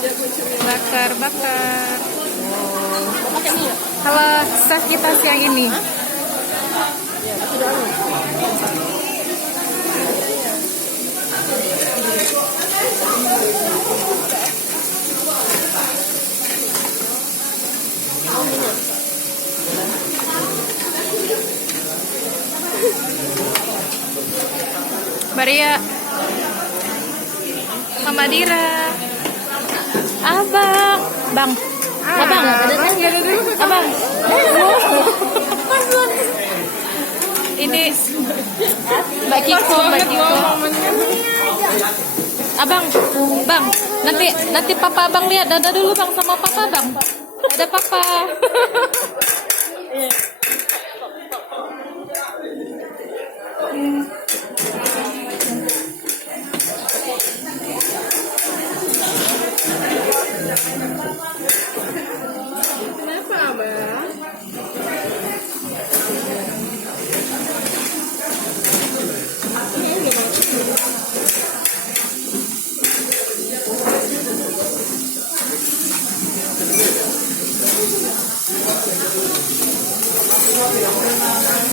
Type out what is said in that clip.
Bakar-bakar. Halo, chef kita siang ini. Maria, Mama Dira, Abang, Abang, ini Mbak Kiko, Abang, Bang, nanti Papa Abang lihat, dadah dulu Bang sama Papa Bang, ada Papa.